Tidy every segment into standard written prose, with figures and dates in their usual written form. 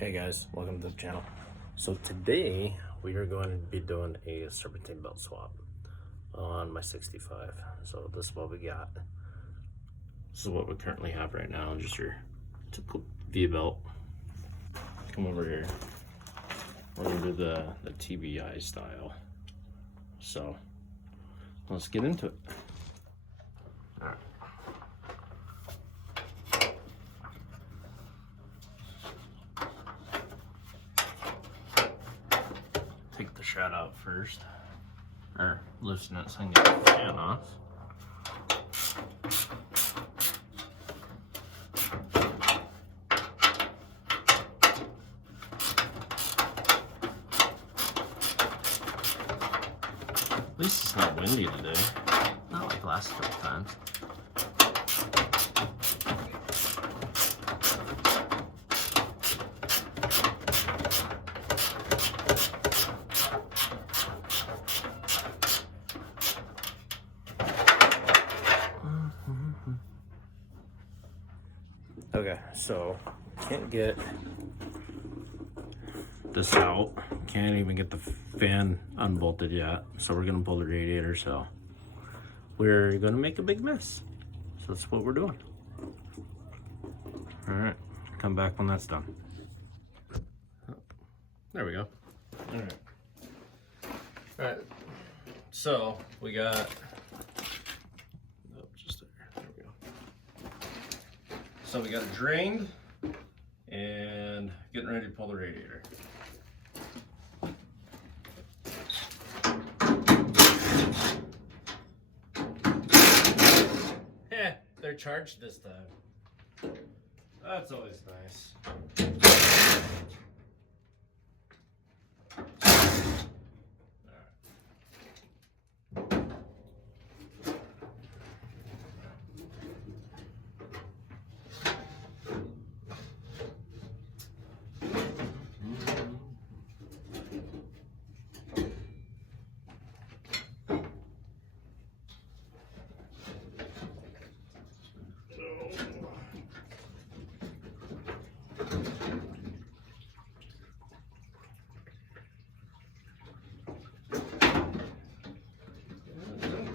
Hey guys, welcome to the channel. So today we are going to be doing a serpentine belt swap on my 65. So this is what we got. This is what we currently have right now, just your typical V belt. Come over here. We're gonna do the TBI style. So let's get into it. All right. Take the shroud out first, or loosen it so I can get the fan off. At least it's not windy today, not like last couple times. Okay, so can't get this out. Can't even get the fan unbolted yet. So we're gonna pull the radiator. So we're gonna make a big mess. So that's what we're doing. All right, come back when that's done. There we go. All right. All right. So we got. So we got it drained and getting ready to pull the radiator. They're charged this time. That's always nice.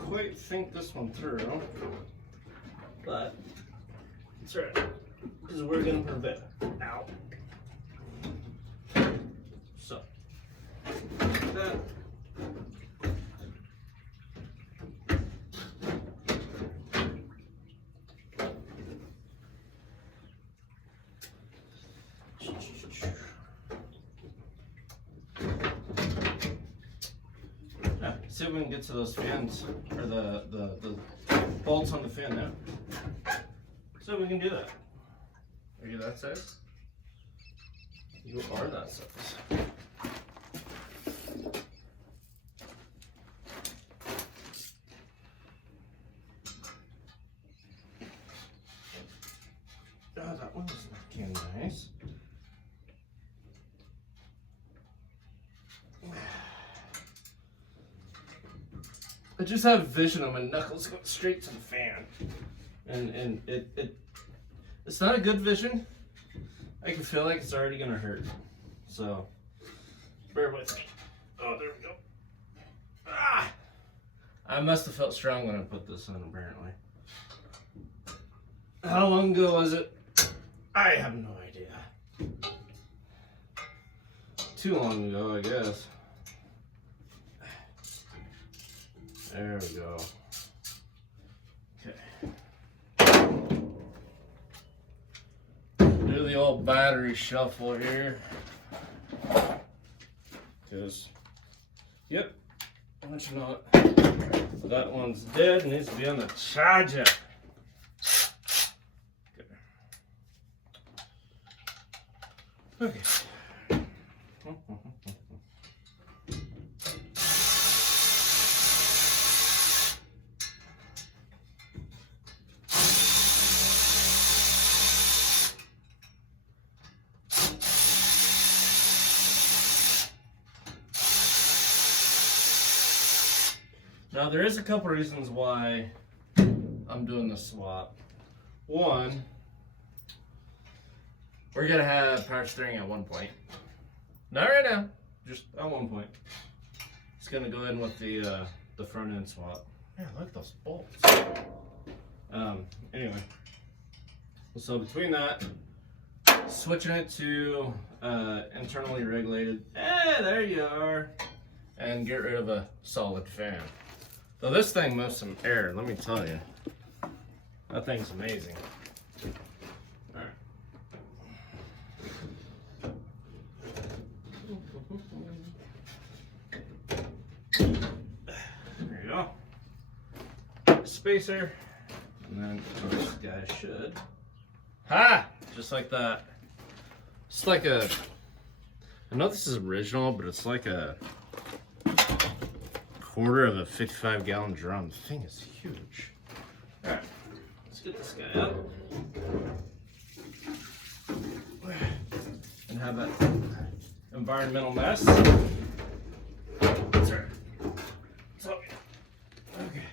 Quite think this one through, but it's right because we're gonna prevent out. So that. See if we can get to those fans, or the bolts on the fan now. So we can do that. Are you that size? You are that size. Oh, that one is looking nice. I just have vision on my knuckles going straight to the fan, and it's not a good vision. I can feel like it's already gonna hurt, so bear with me. Oh, there we go. Ah! I must have felt strong when I put this on, apparently. How long ago was it? I have no idea. Too long ago, I guess. There we go. Okay. Do the old battery shuffle here. Because, yep, why not? That one's dead, needs to be on the charger. Okay. Now there is a couple reasons why I'm doing the swap. One, We're gonna have power steering at one point. Not right now, just at one point. It's gonna go in with the front end swap. Man, look at those bolts. Anyway, so between that, switching it to internally regulated. There you are. And get rid of a solid fan. So this thing moves some air, let me tell you. That thing's amazing. Alright. There you go. Spacer. And then this guy should. Ha! Just like that. It's like a. I know this is original, but it's like a quarter of a 55-gallon drum. The thing is huge. Alright, let's get this guy up. And have that environmental mess. Sorry. So, okay.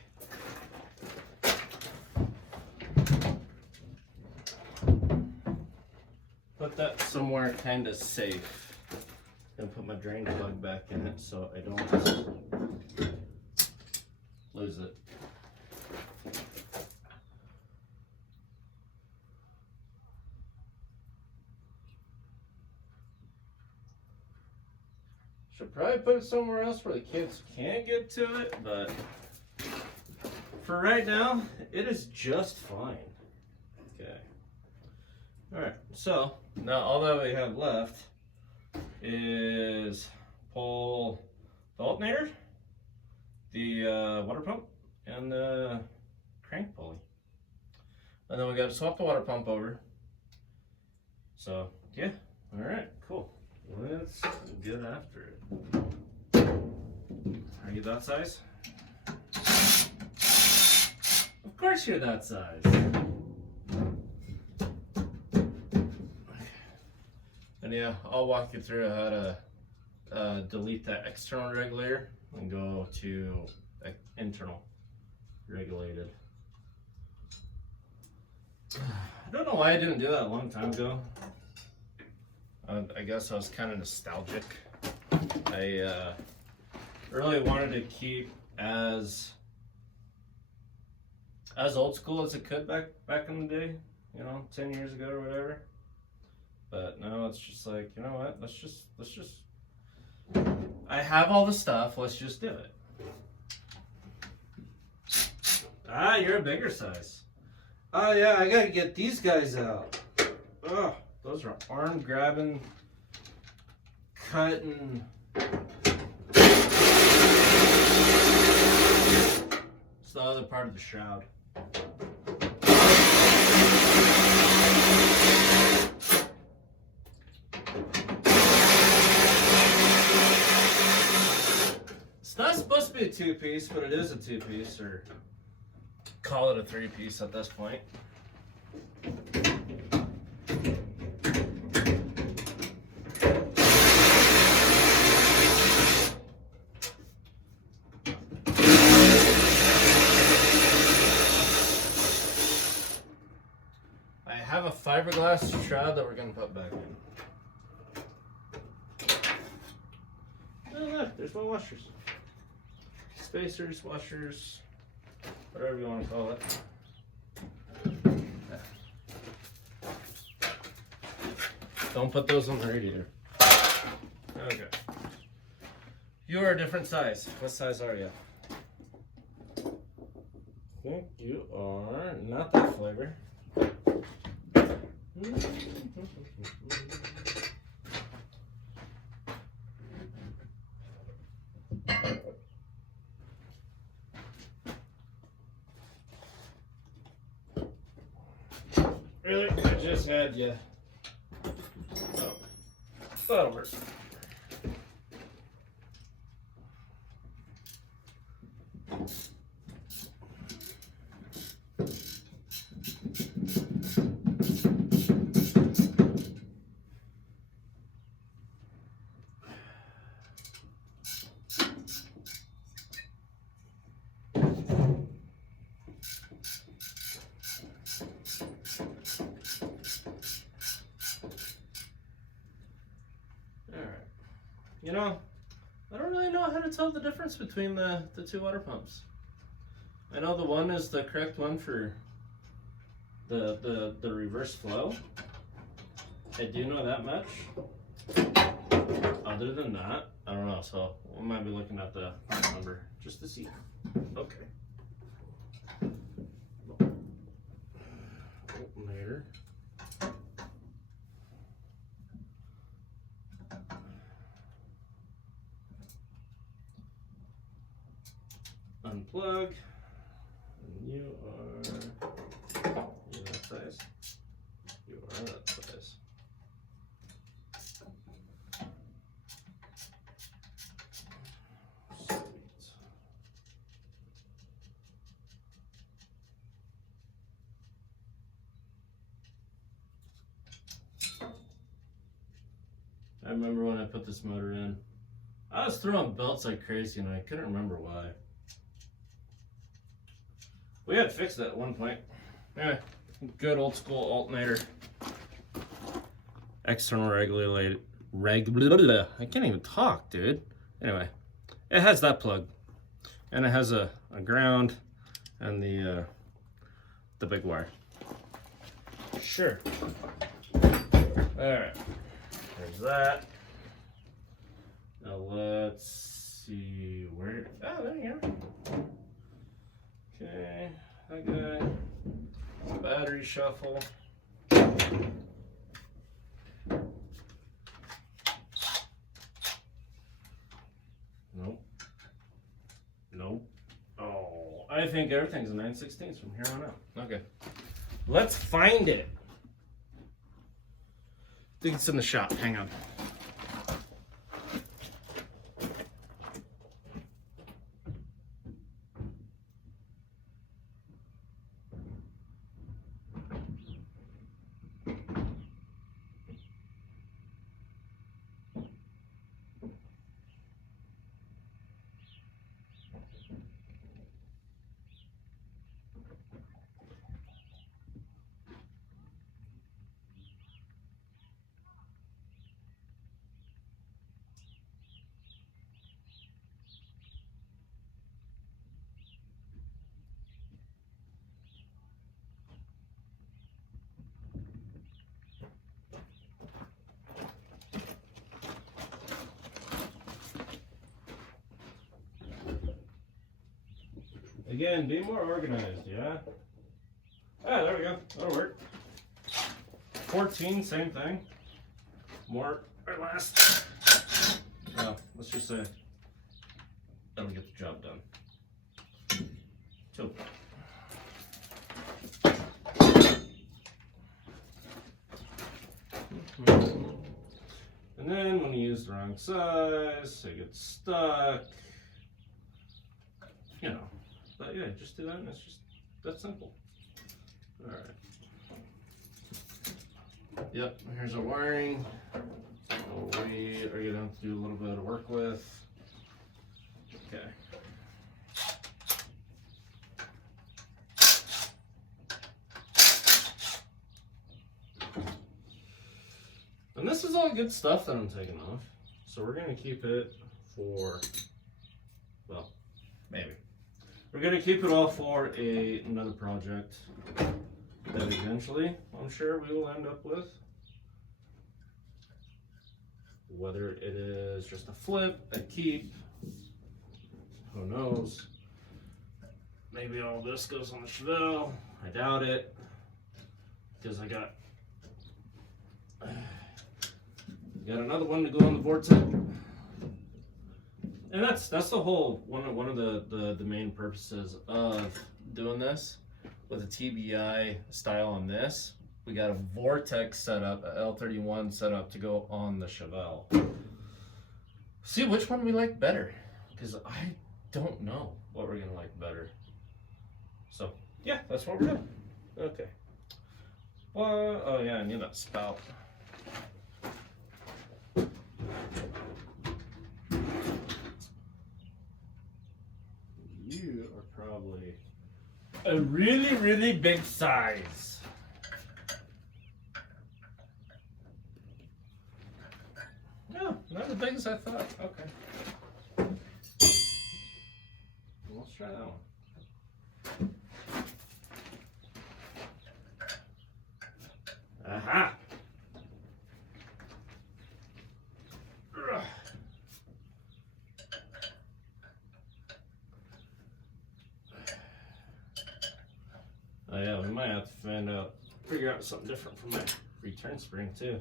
Put that somewhere kind of safe. And put my drain plug back in it so I don't lose it. Should probably put it somewhere else where the kids can't get to it, but for right now, it is just fine. Okay. Alright, so now all that we have left is pull the alternator, the water pump, and the crank pulley. And then we got to swap the water pump over. So, yeah. Alright, cool. Let's get after it. Are you that size? Of course you're that size. And yeah, I'll walk you through how to delete that external regulator and go to internal regulated. I don't know why I didn't do that a long time ago. I guess I was kind of nostalgic. I really wanted to keep as old school as it could back in the day, you know, 10 years ago or whatever. But no, it's just like, you know what? Let's just. I have all the stuff. Let's just do it. Ah, you're a bigger size. Oh yeah, I gotta get these guys out. Oh, those are arm grabbing, cutting. It's the other part of the shroud. It's not supposed to be a two-piece, but it is a two-piece, or call it a three-piece at this point. I have a fiberglass shroud that we're going to put back in. Oh look, there's my washers. Spacers, washers, whatever you want to call it. Don't put those on the radiator. Okay. You are a different size. What size are you? I think you are not that flavor. Really? I just had you. Oh, that'll work. You know, I don't really know how to tell the difference between the two water pumps. I know the one is the correct one for the reverse flow. I do know that much. Other than that, I don't know. So we might be looking at the part number just to see. Okay. Alternator. Unplug. And you are that size. You are that size. Sweet. I remember when I put this motor in, I was throwing belts like crazy and I couldn't remember why. We had fixed that at one point. Yeah, good old school alternator. External regulated. I can't even talk, dude. Anyway, it has that plug, and it has a ground and the big wire. Sure. All right. There's that. Now let's see where. Oh, there you go. Okay, that guy. Battery shuffle. Nope. Nope. Oh, I think everything's a 9/16 from here on out. Okay. Let's find it. I think it's in the shop. Hang on. Again, be more organized, yeah? Ah, there we go. That'll work. 14, same thing. More or less. Well, let's just say that'll get the job done. So. And then when you use the wrong size, it gets stuck. You know. But yeah, just do that and it's just that simple. Alright. Yep, here's our wiring. So we are gonna have to do a little bit of work with. Okay. And this is all good stuff that I'm taking off. So we're gonna keep it for, well, maybe. We're gonna keep it all for another project that eventually, I'm sure we will end up with. Whether it is just a flip, a keep, who knows? Maybe all this goes on the Chevelle. I doubt it, because I got another one to go on the Vortex. And that's the whole one of the main purposes of doing this with a TBI style on this. We got a Vortex setup, a L31 setup to go on the Chevelle. See which one we like better, because I don't know what we're gonna like better. So yeah, that's what we're doing. Okay. Well, oh yeah, I need that spout. You are probably a really, really big size. Yeah, Not as big as I thought. Okay. Let's try that one. Aha! Oh yeah, we might have to figure out something different for my return spring too.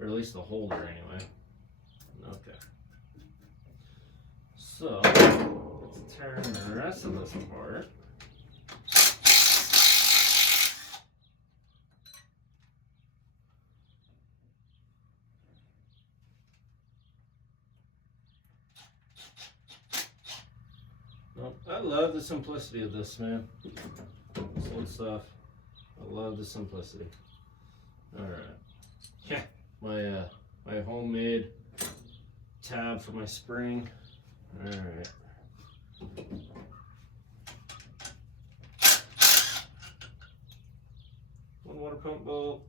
Or at least the holder anyway. Okay. So, let's turn the rest of this apart. Nope. I love the simplicity of this, man. This old stuff. I love the simplicity. Alright. Yeah. My homemade tab for my spring. Alright. One water pump bolt.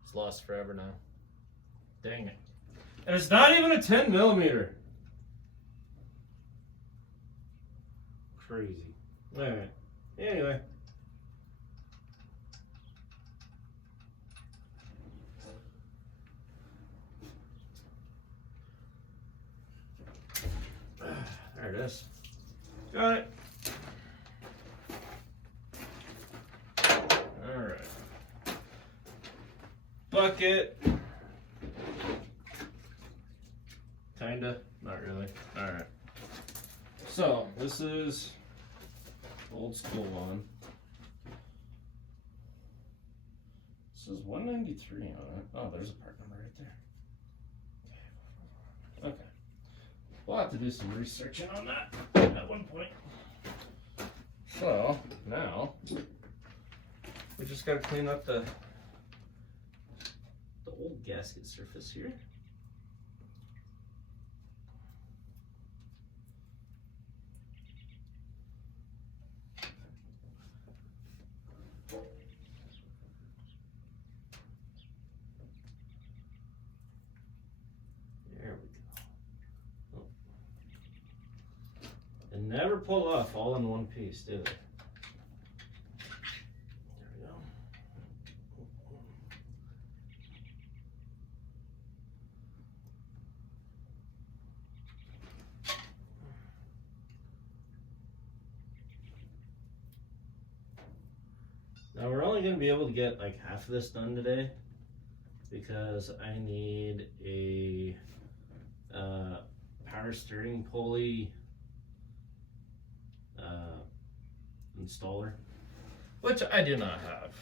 It's lost forever now. Dang it. And it's not even a 10mm. Crazy. Alright. Anyway. There it is. Got it. Alright. Bucket. Kinda, not really. Alright. So, this is old school one. This is 193 on it. Oh, there's a part number right there. Okay. We'll have to do some researching on that at one point. So, now, we just gotta clean up the old gasket surface here. There we go. Oh. And never pull off all in one piece, do they? Now we're only going to be able to get like half of this done today because I need a power steering pulley installer, which I do not have.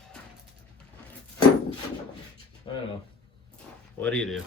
I don't know. What do you do?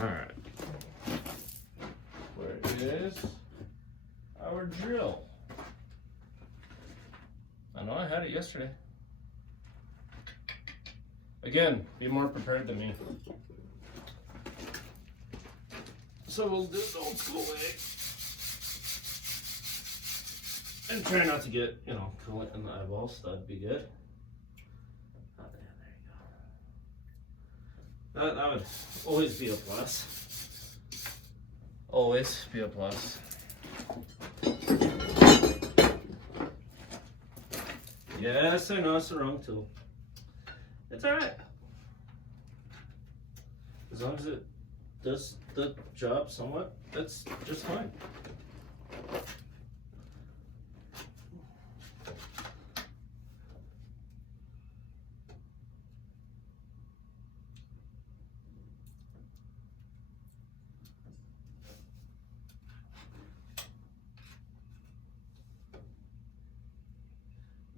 Alright. Where is our drill? I know I had it yesterday. Again, be more prepared than me. So we'll do it the old school way. And try not to get, coolant in the eyeballs. That'd be good. Oh, there you go. That would always be a plus. Always be a plus. Yes, I know it's the wrong tool. It's alright. As long as it does the job somewhat, that's just fine.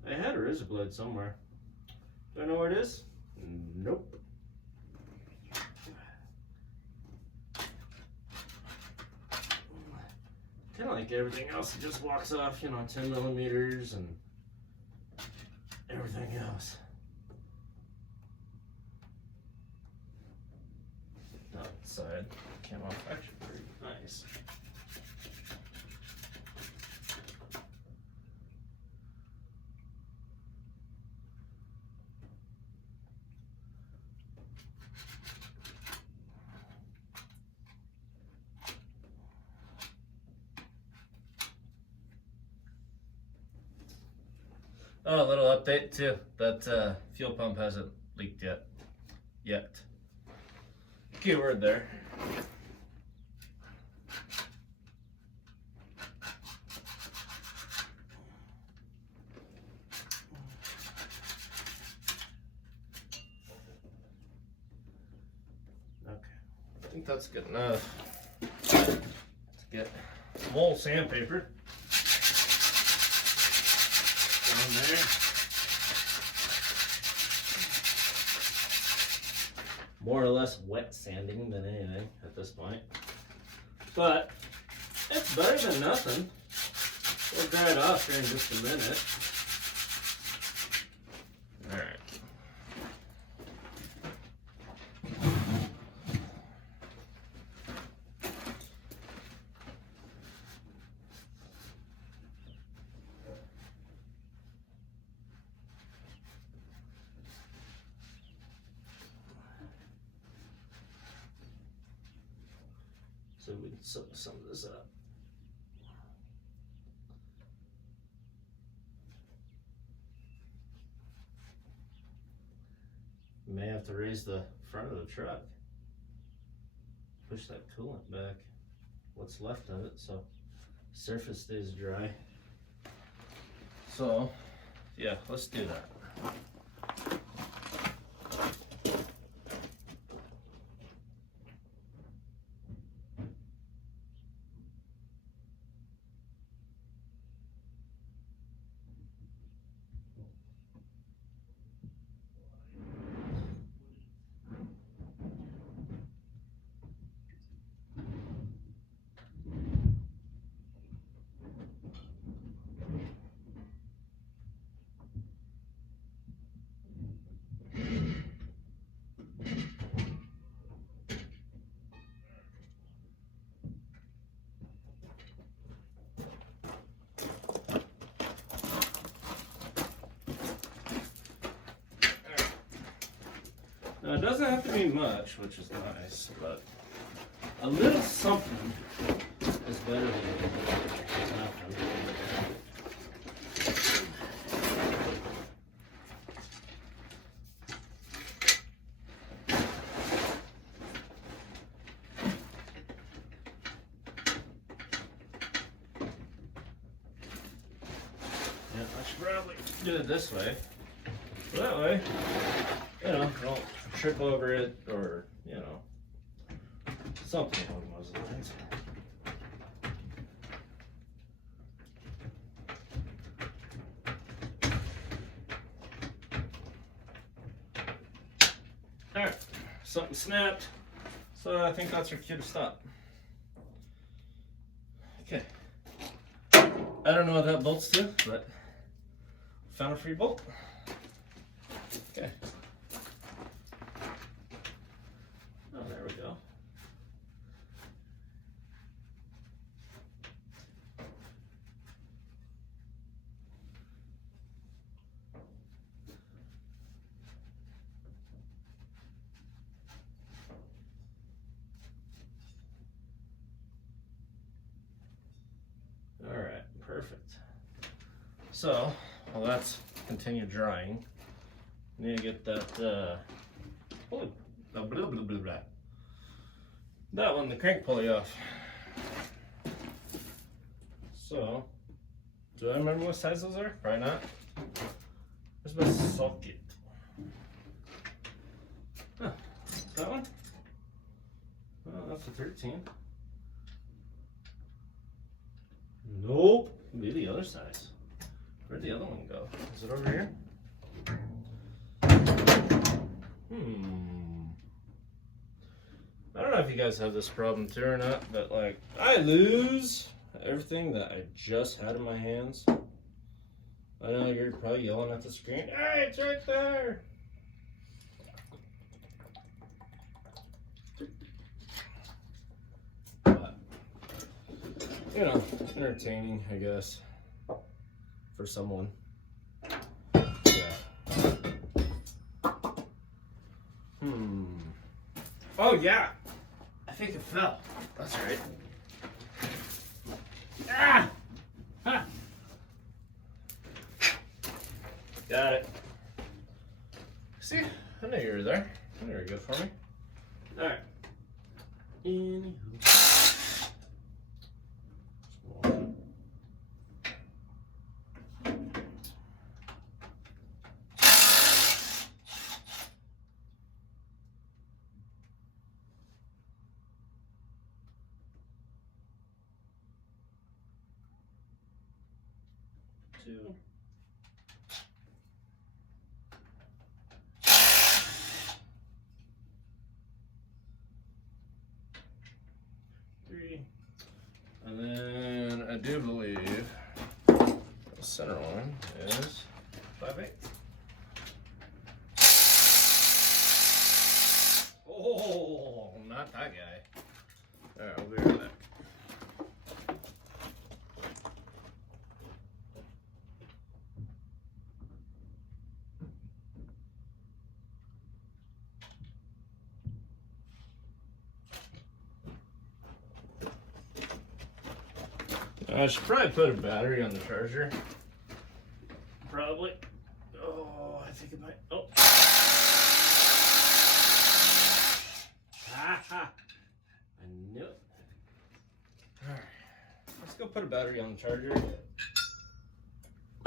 I had a razor blade somewhere. Do I know where it is? Nope. Kind of like everything else, it just walks off, you know, 10 millimeters and everything else. Outside came off actually pretty nice. Oh, a little update too. That fuel pump hasn't leaked yet. Keyword there. Okay, I think that's good enough. Let's get mole sandpaper down there. More or less wet sanding than anything at this point. But it's better than nothing. We'll dry it off here in just a minute. Alright. So we can sew some of this up. You may have to raise the front of the truck. Push that coolant back, what's left of it, so surface stays dry. So, yeah, let's do that. Now it doesn't have to be much, which is nice, but a little something is better than nothing. Yeah, I should probably do it this way. That way, you know, don't trip over it or, you know, something along those lines. Alright, something snapped, so I think that's our cue to stop. Okay, I don't know what that bolt's to, but found a free bolt. Okay. Oh, there we go. All right, perfect. So, well, that's continue drying. Need to get that blah, blah, blah, blah, blah. That one, the crank pulley off. So, do I remember what size those are? Probably not. Where's my socket? Huh, that one? Oh, that's a 13. Nope. Maybe the other size. Where'd the other one go? Is it over here? I don't know if you guys have this problem too or not, but like I lose everything that I just had in my hands. I know you're probably yelling at the screen. Hey, it's right there. But, you know, entertaining, I guess, for someone. Yeah. Oh yeah, I think it fell. That's right. Ah! Ha! Got it. See, I knew you were there. I knew you were good for me. All right. Anywho. Two. Three. And then I do believe the center one is 5/8. Oh, not that guy. All right, I'll be right back. I should probably put a battery on the charger. Probably. Oh, I think it might. Oh. Ha! I knew it. Alright. Let's go put a battery on the charger.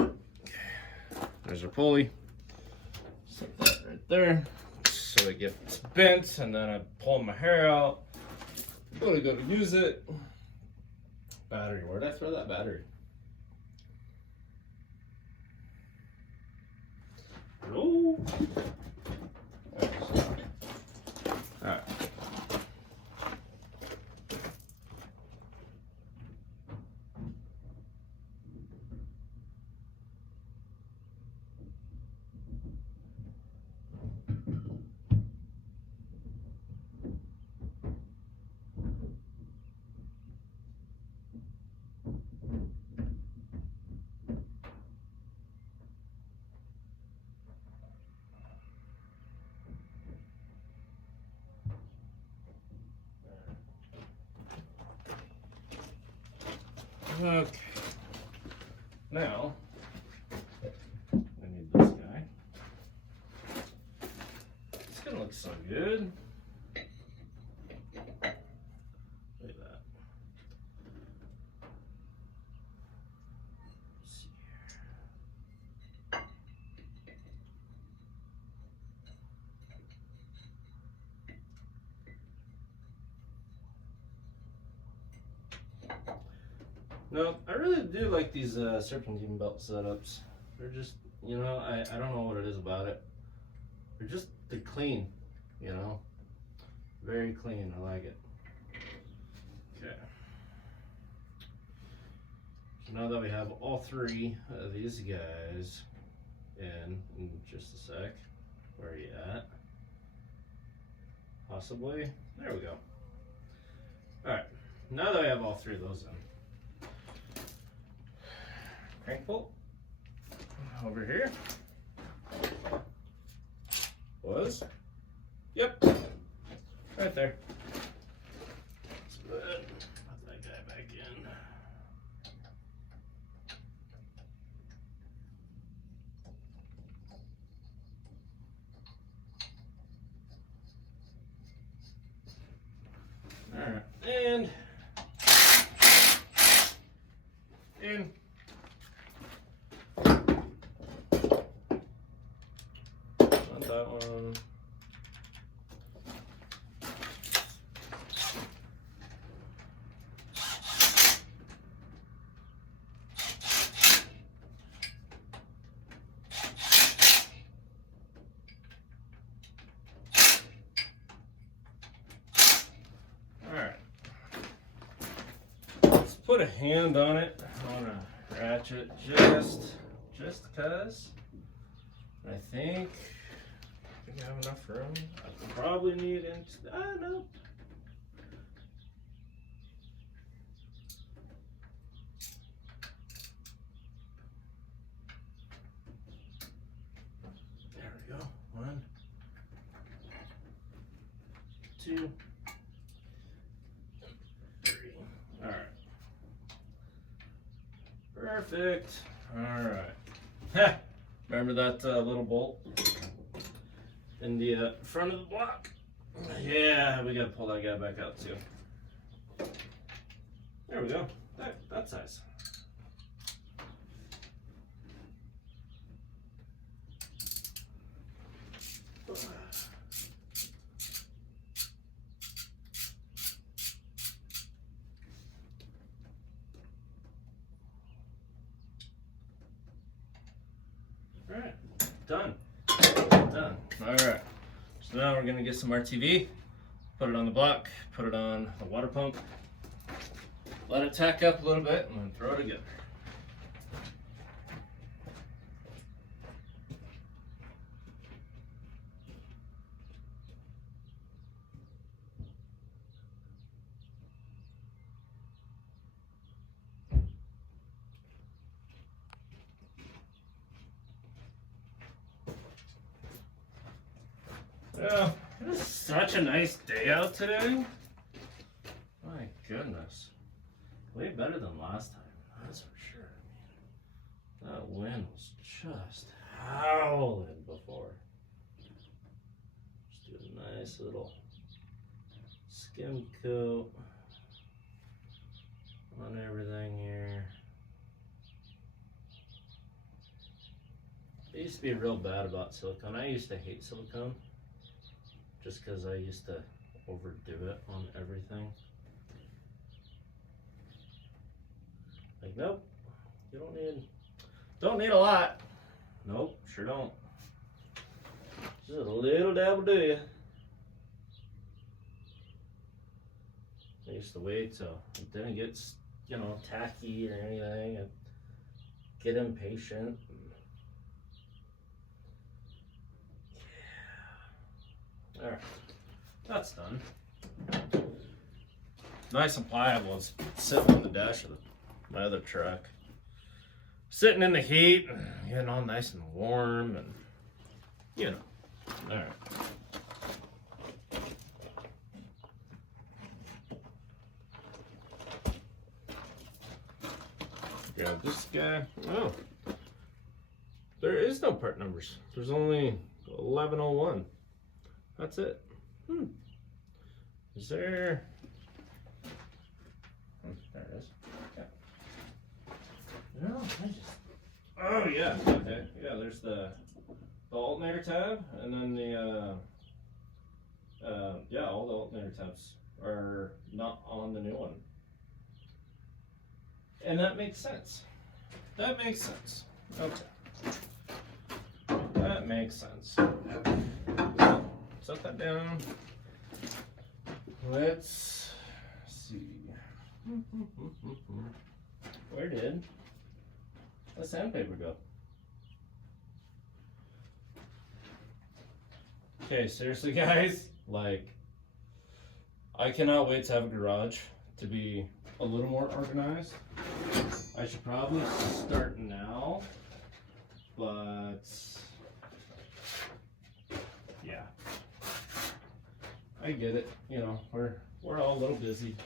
Okay. There's our pulley. Set that right there. So it gets bent, and then I pull my hair out. Really go to use it. Battery. Where did I throw that battery? No. Alright. Okay. Now, I need this guy. It's gonna look so good. Look at that. Let's see here. No, I really do like these serpentine belt setups. They're just, you know, I don't know what it is about it. They're clean, you know. Very clean, I like it. Okay. So now that we have all three of these guys in just a sec. Where are you at? Possibly. There we go. Alright, now that I have all three of those in. Crank bolt over here was, yep, right there. Let's put that guy back in. and in. Not that one. Put a hand on it. I want to ratchet just because I think I have enough room. I probably need no. There we go. 1, 2, 3. All right. Perfect. All right. Remember that little bolt in the front of the block? Yeah, we gotta pull that guy back out too. There we go. That size. All right, done. All right, so now we're gonna get some RTV, put it on the block, put it on the water pump, let it tack up a little bit, and then throw it together. Yeah, it is such a nice day out today. My goodness. Way better than last time, that's for sure. I mean, that wind was just howling before. Just do a nice little skim coat on everything here. I used to be real bad about silicone. I used to hate silicone just because I used to overdo it on everything. Like, nope, you don't need a lot. Nope, sure don't. Just a little dab will do you. I used to wait till it didn't get, tacky or anything and get impatient. Yeah. All right, that's done. Nice and pliable. It's sitting on the dash of my other truck. Sitting in the heat, getting all nice and warm, and all right. Yeah, this guy, oh, there is no part numbers. There's only 1101. That's it. Is there? There it is. Yeah. No, oh yeah. Okay. Yeah. There's the alternator tab, and then the yeah, all the alternator tabs are not on the new one, and that makes sense. That makes sense. Okay. That makes sense. Set that down. Let's see. Where did the sandpaper go? Okay, seriously, guys, like, I cannot wait to have a garage to be a little more organized. I should probably start now, but yeah, I get it. We're all a little busy,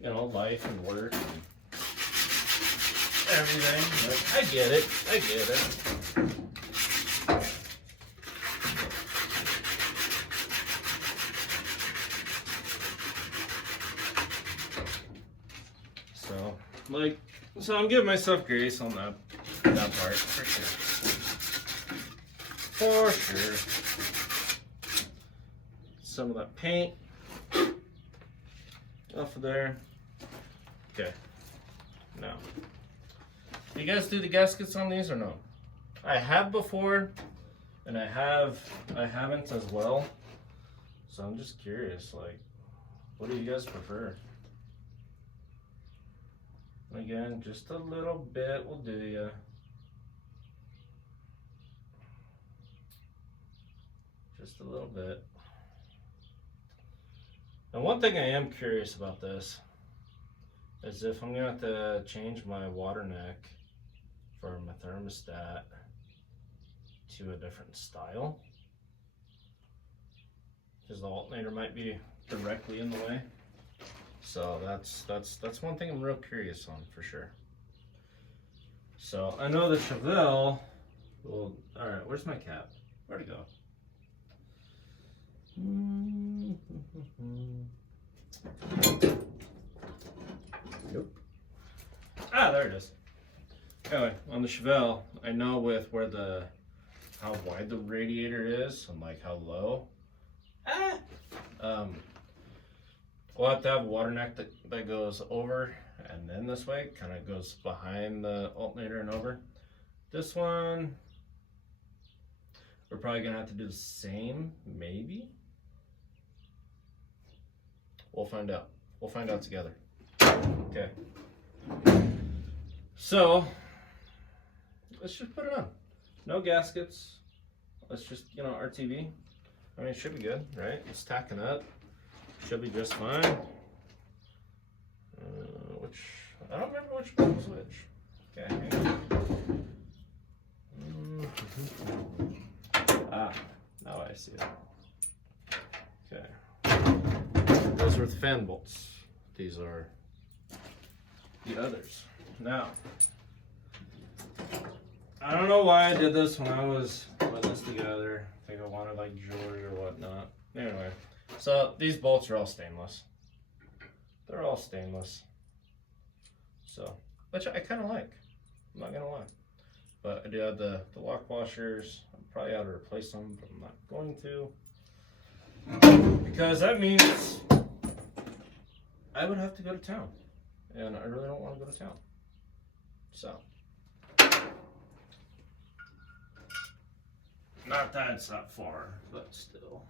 life and work and everything. But I get it. Like, so I'm giving myself grace on that part for sure. For sure. Some of that paint off of there. Okay. Now, do you guys do the gaskets on these or no? I have before, and I haven't as well. So I'm just curious, like, what do you guys prefer? Again, just a little bit will do ya. Just a little bit. And one thing I am curious about this is if I'm gonna have to change my water neck for my thermostat to a different style, because the alternator might be directly in the way. So that's one thing I'm real curious on for sure. So I know the Chevelle will. All right, where's my cap? Where'd it go? Nope. Ah, there it is. Anyway, on the Chevelle, I know with how wide the radiator is and like how low. We'll have to have a water neck that goes over and then this way, kind of goes behind the alternator and over. This one, we're probably gonna have to do the same, maybe. We'll find out. We'll find out together. Okay. So, let's just put it on. No gaskets. Let's just, RTV. I mean, it should be good, right? It's tacking up. Should be just fine. I don't remember which one was which. Okay, hang on. Now I see it. Okay. Those are the fan bolts. These are the others. Now, I don't know why I did this when I was putting this together. I think I wanted like jewelry or whatnot. Anyway. So these bolts are all stainless. They're all stainless. So, which I kind of like. I'm not gonna lie. But I do have the lock washers. I'm probably ought to replace them, but I'm not going to. Because that means I would have to go to town. And I really don't want to go to town. So. Not that it's that far, but still.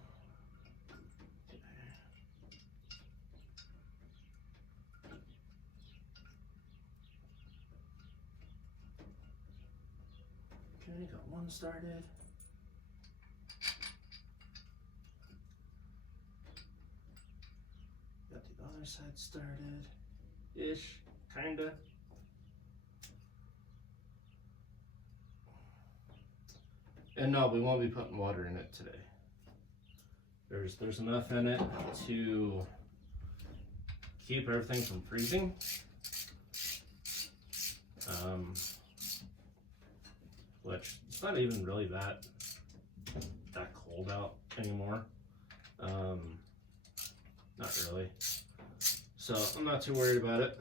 Okay, got one started. Got the other side started. Ish, kinda. And no, we won't be putting water in it today. There's enough in it to keep everything from freezing. Which it's not even really that cold out anymore. Not really. So I'm not too worried about it.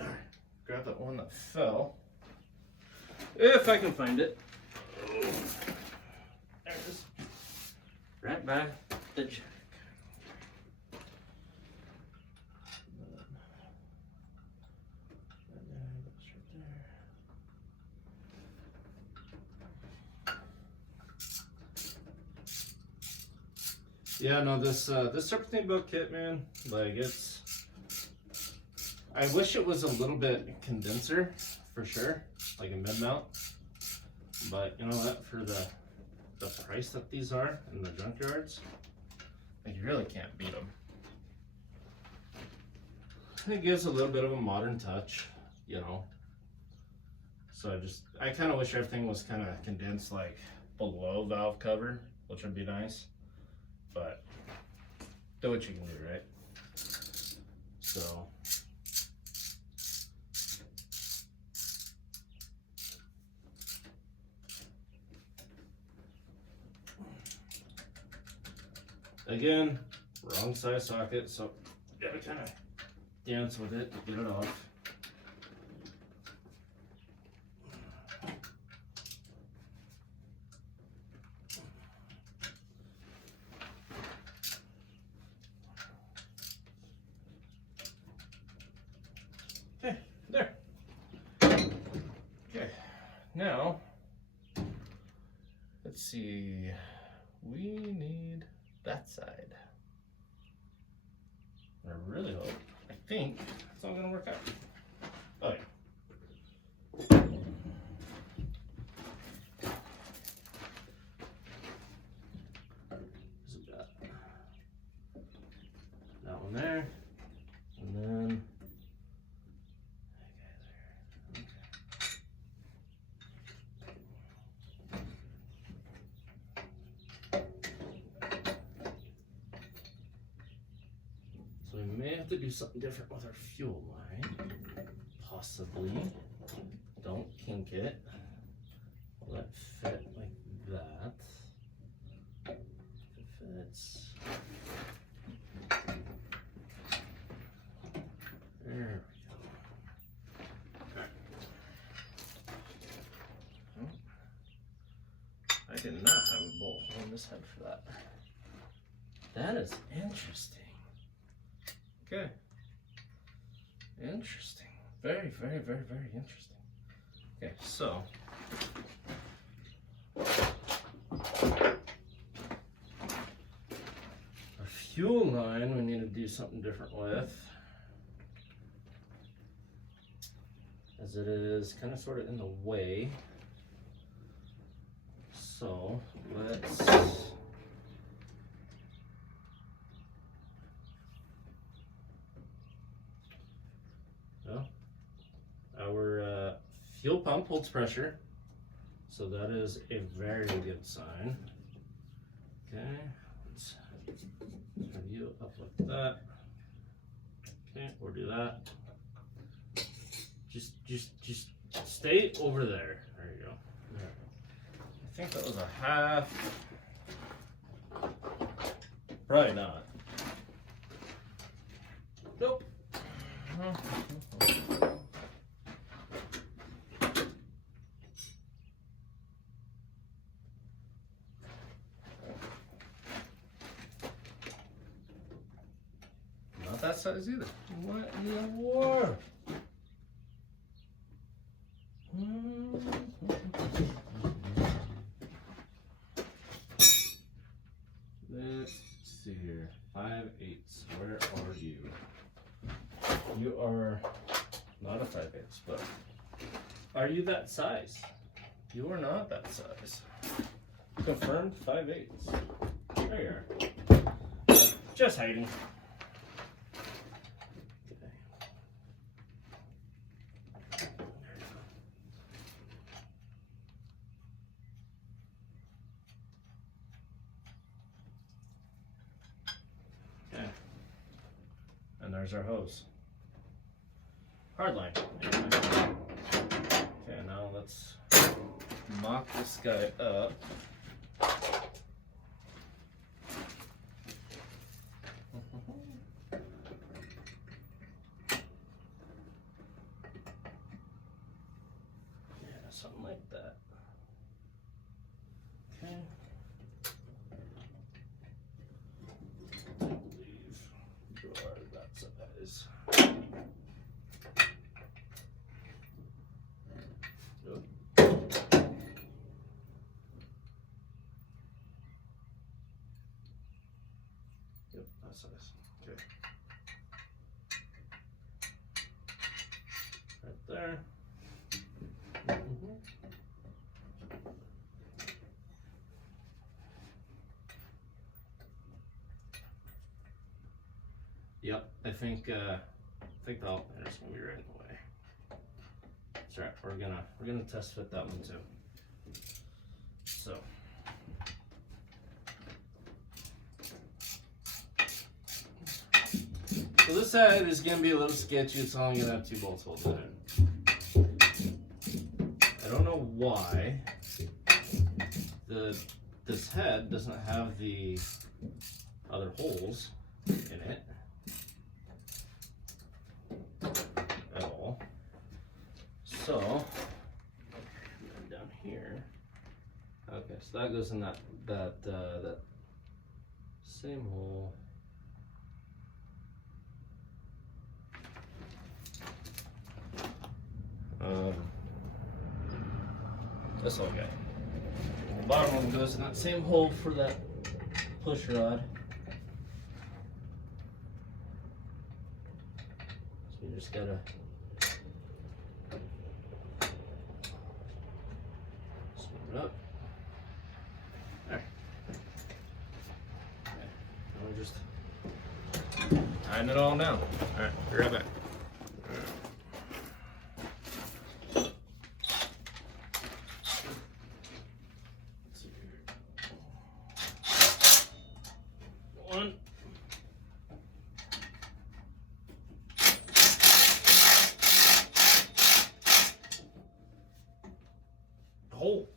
All right, grab that one that fell. If I can find it. Oh, there it is. Right by the jack. Yeah, no, this Serpentine boat kit, man, like I wish it was a little bit condenser, for sure, like a mid-mount, but you know what, for the price that these are in the junkyards, like you really can't beat them. It gives a little bit of a modern touch, so I kind of wish everything was kind of condensed like below valve cover, which would be nice. But do what you can do, right? So again, wrong size socket, so gotta kind of dance with it to get it off. Okay, there. Okay, now let's see. We need that side. I really hope, I think it's all gonna work out. Oh yeah. So we got that one there, and then so we may have to do something different with our fuel line. Possibly. Don't kink it. Let it fit like that. If it fits. There we go. Okay. Oh. I did not have a bolt on this head for that. That is interesting. Okay. Interesting. Very, very, very, very interesting. Okay, so our fuel line we need to do something different with, as it is kind of sort of in the way. So let's our fuel pump holds pressure, so that is a very good sign. Okay, let's turn you up like that. Okay, or do that. Just stay over there. There you go. There. I think that was a half. Probably not. Nope. Not that size either. What in the world? Let's see here. 5/8. Where are you? You are not a 5/8, but are you that size? You are not that size. Confirmed 5/8. There you are. Just hiding. And there's our hose. Hard line. Okay, now let's mock this guy up. Yeah, something like that. Okay. Size. Yep, that size. Okay. Right there. Yep, I think that'll it's gonna be right in the way. That's right. We're gonna test fit that one too. So this side is gonna be a little sketchy. It's only gonna have 2 bolts holding it in. I don't know why this head doesn't have the other holes in it. So down here. Okay, so that goes in that same hole. This little guy. The bottom one goes in that same hole for that push rod. So you just gotta smooth it up. There. Okay. Now we're just tying it all down. Alright, be right back. One. Hole.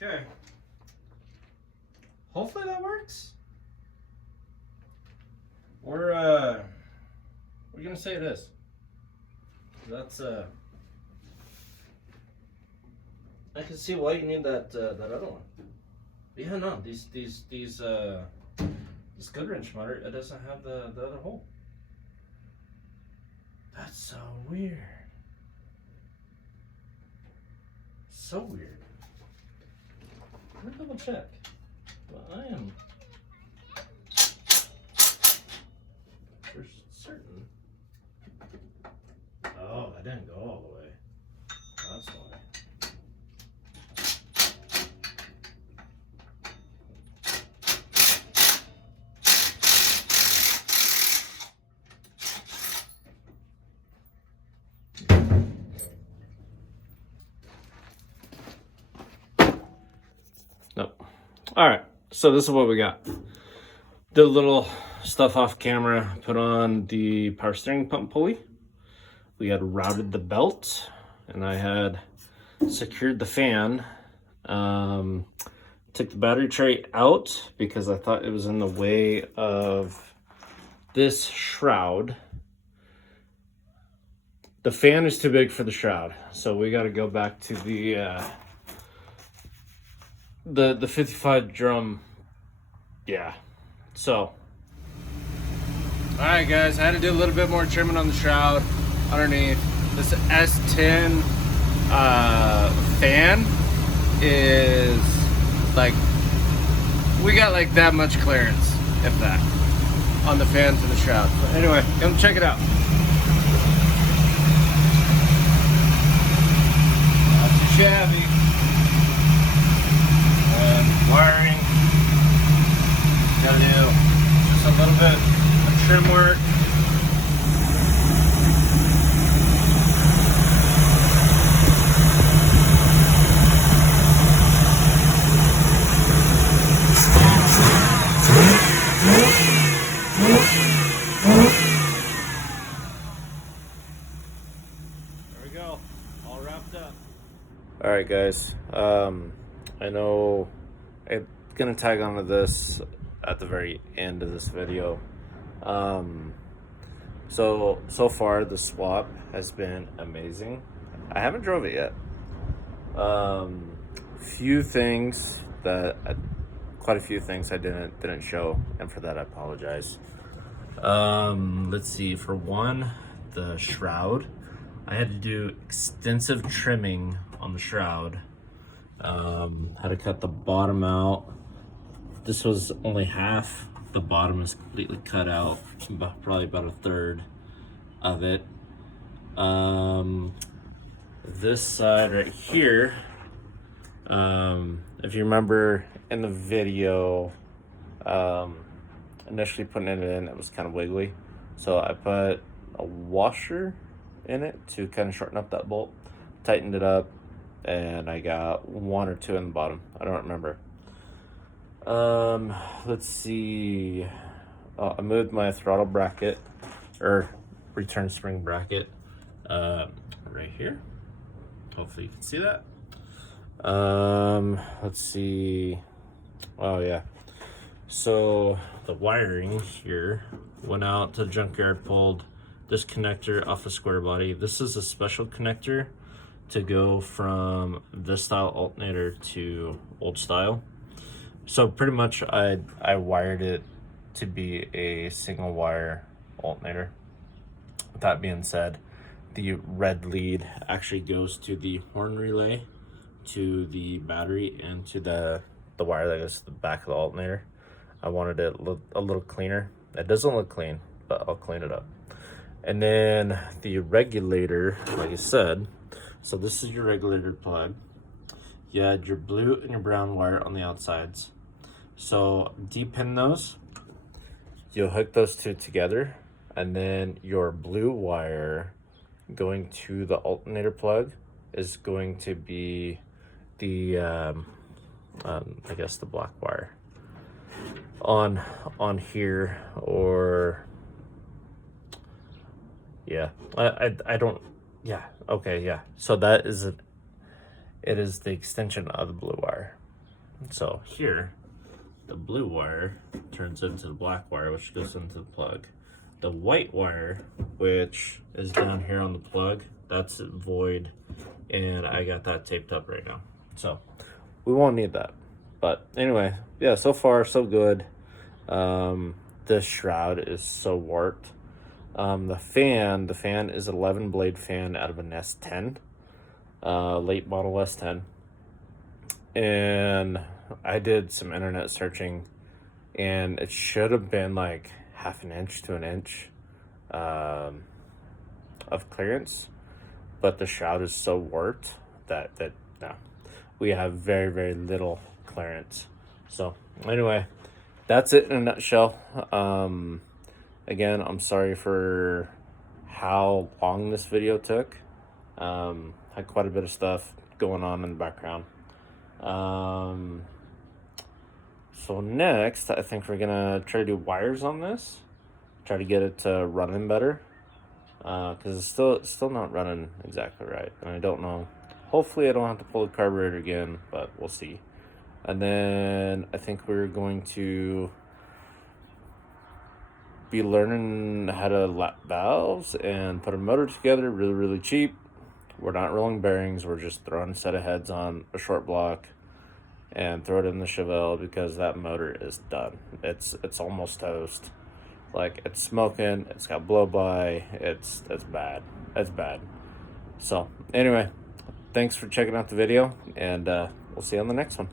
Okay. Hopefully that works. We're gonna say it is. That's I can see why you need that that other one. But yeah, no, these good wrench motor, it doesn't have the other hole. That's so weird. So weird. Let me double check. Well, I am for certain. Oh, I didn't go all the way. That's why. Nope. All right, so this is what we got. Did a little stuff off camera, put on the power steering pump pulley. We had routed the belt, and I had secured the fan. Took the battery tray out because I thought it was in the way of this shroud. The fan is too big for the shroud, so we got to go back to the 55 drum. Yeah, so all right guys, I had to do a little bit more trimming on the shroud underneath. This S10 fan is like, we got like that much clearance, if that, on the fan to the shroud. But anyway, come check it out. That's Chevy. And wiring. Gotta do just a little bit of trim work. There we go, all wrapped up. All right, guys. I know I'm gonna tag onto this at the very end of this video. So far the swap has been amazing. I haven't drove it yet. Quite a few things I didn't show, and for that I apologize. Let's see. For one, the shroud, I had to do extensive trimming on the shroud. Had to cut the bottom out. This was only half. The bottom is completely cut out, probably about a third of it. This side right here, if you remember in the video, initially putting it in, it was kind of wiggly. So I put a washer in it to kind of shorten up that bolt, tightened it up, and I got one or two in the bottom. I don't remember. Let's see. Oh, I moved my throttle bracket, or return spring bracket, right here. Hopefully you can see that. Let's see. Oh yeah. So the wiring here went out to the junkyard, pulled this connector off a square body. This is a special connector to go from this style alternator to old style. So pretty much I wired it to be a single wire alternator. That being said, the red lead actually goes to the horn relay, to the battery, and to the wire that goes to the back of the alternator. I wanted it a little cleaner. It doesn't look clean, but I'll clean it up. And then the regulator, like I said, so this is your regulator plug. You had your blue and your brown wire on the outsides. So depin those. You'll hook those two together, and then your blue wire going to the alternator plug is going to be the I guess the black wire on here, or yeah, I don't, yeah, okay, yeah. So that is it is the extension of the blue wire. So here, the blue wire turns into the black wire, which goes into the plug. The white wire, which is down here on the plug, that's void, and I got that taped up right now. So we won't need that. But anyway, yeah, so far so good. This shroud is so warped. The fan is 11 blade fan out of an S10, late model S10. And I did some internet searching, and it should have been like half an inch to an inch of clearance, but the shroud is so warped that no, we have very, very little clearance. So anyway, that's it in a nutshell. Again, I'm sorry for how long this video took. Had quite a bit of stuff going on in the background. So next, I think we're gonna try to do wires on this, try to get it to running better, because it's still not running exactly right, and I don't know. Hopefully I don't have to pull the carburetor again, but we'll see. And then I think we're going to be learning how to lap valves and put a motor together really, really cheap. We're not rolling bearings, we're just throwing a set of heads on a short block and throw it in the Chevelle, because that motor is done. It's almost toast. Like, it's smoking, it's got blow by, it's bad. It's bad. So anyway, thanks for checking out the video, and we'll see you on the next one.